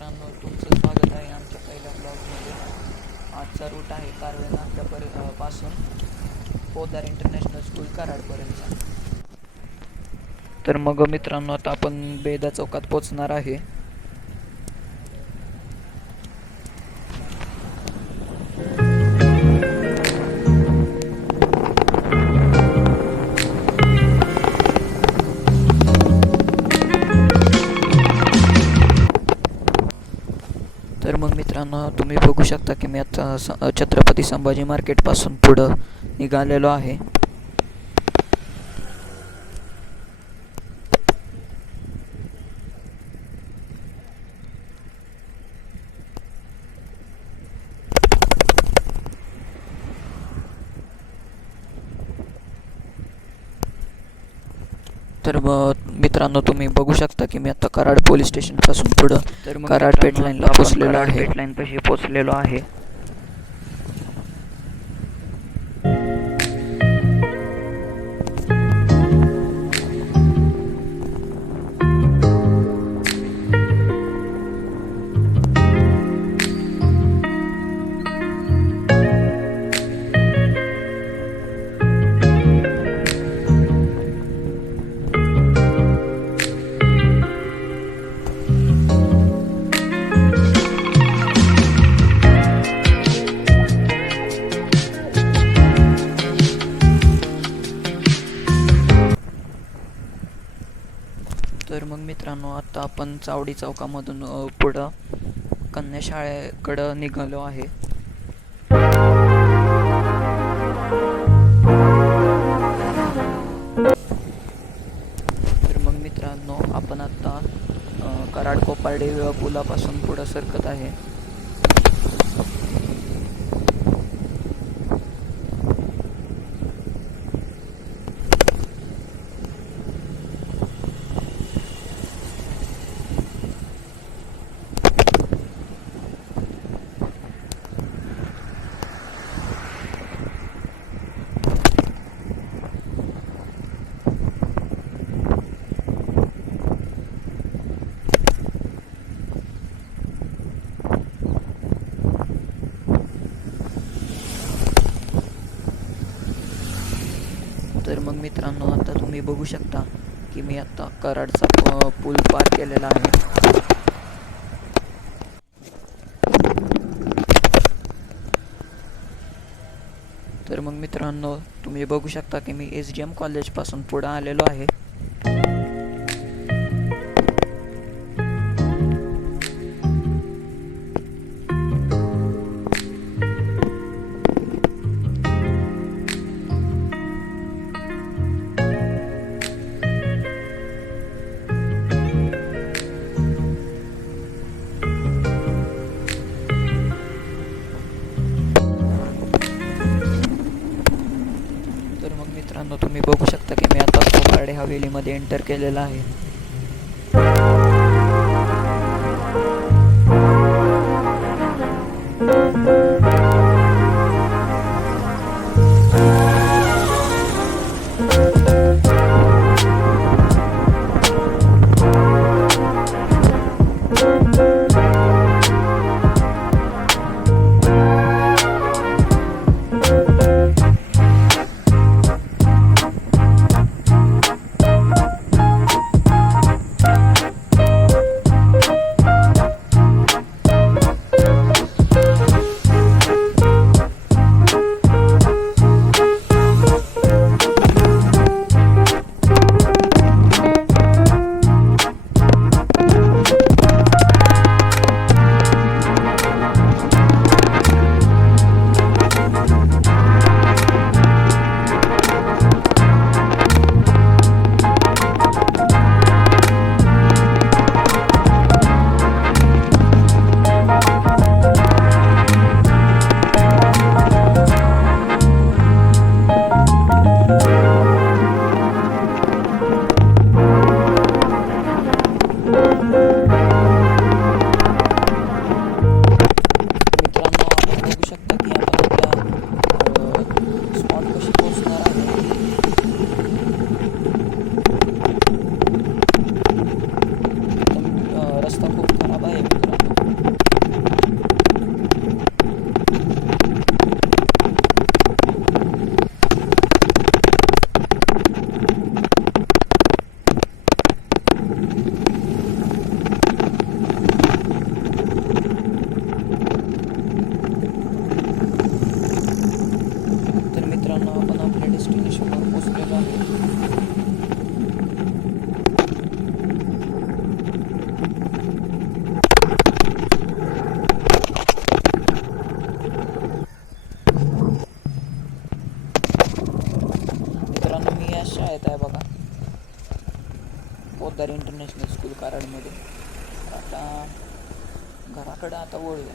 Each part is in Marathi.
मित्रांनो, तुमचं स्वागत आहे आमच्या पहिल्या ब्लॉगमध्ये. आजचा रूट आहे कारवे पासून पोदार इंटरनॅशनल स्कूल कराडपर्यंतचा. तर मग मित्रांनो, आता आपण बेदा चौकात पोचणार आहे. तर मग मित्रांनो, तुम्ही बघू शकता की मी आता छत्रपती संभाजी मार्केटपासून पुढं निघालेलो आहे. तर मित्रांनो, तुम्ही बघू शकता की मी आता कराड पोलीस स्टेशनपासून पुढं कराड पेट लाईनला पोचलेलो आहे. तर मग मित्रांनो, आता आपण चावडी चौकामधून पुढं कन्या शाळेकडं निघालो आहे. तर मग मित्रांनो, आपण आता कराड कोपारडे पुलापासून पुढं सरकत आहे. तर मग मित्रांनो, आता तुम्ही बघू शकता की मी आता कराडचा पूल पार केलेला आहे. तर मग मित्रांनो, तुम्ही बघू शकता की मी SDM कॉलेजपासून पुढं आलेलो आहे. मित्रांनो, तुम्ही बघू शकता की मी आता कोपारडे हवेलीमध्ये एंटर केलेला आहे. रस्ता खूप खराब आहे मित्रांनो. पोद्दार इंटरनॅशनल स्कूल कराडमध्ये. आता घराकडं आता वळूया.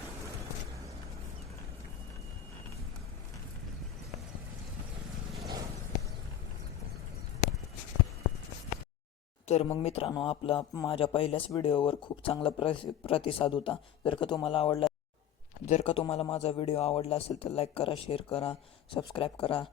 तर मग मित्रांनो, आपला माझ्या पहिल्याच व्हिडिओवर खूप चांगला प्रतिसाद होता. जर का तुम्हाला माझा व्हिडिओ आवडला असेल तर लाईक करा, शेअर करा, सबस्क्राईब करा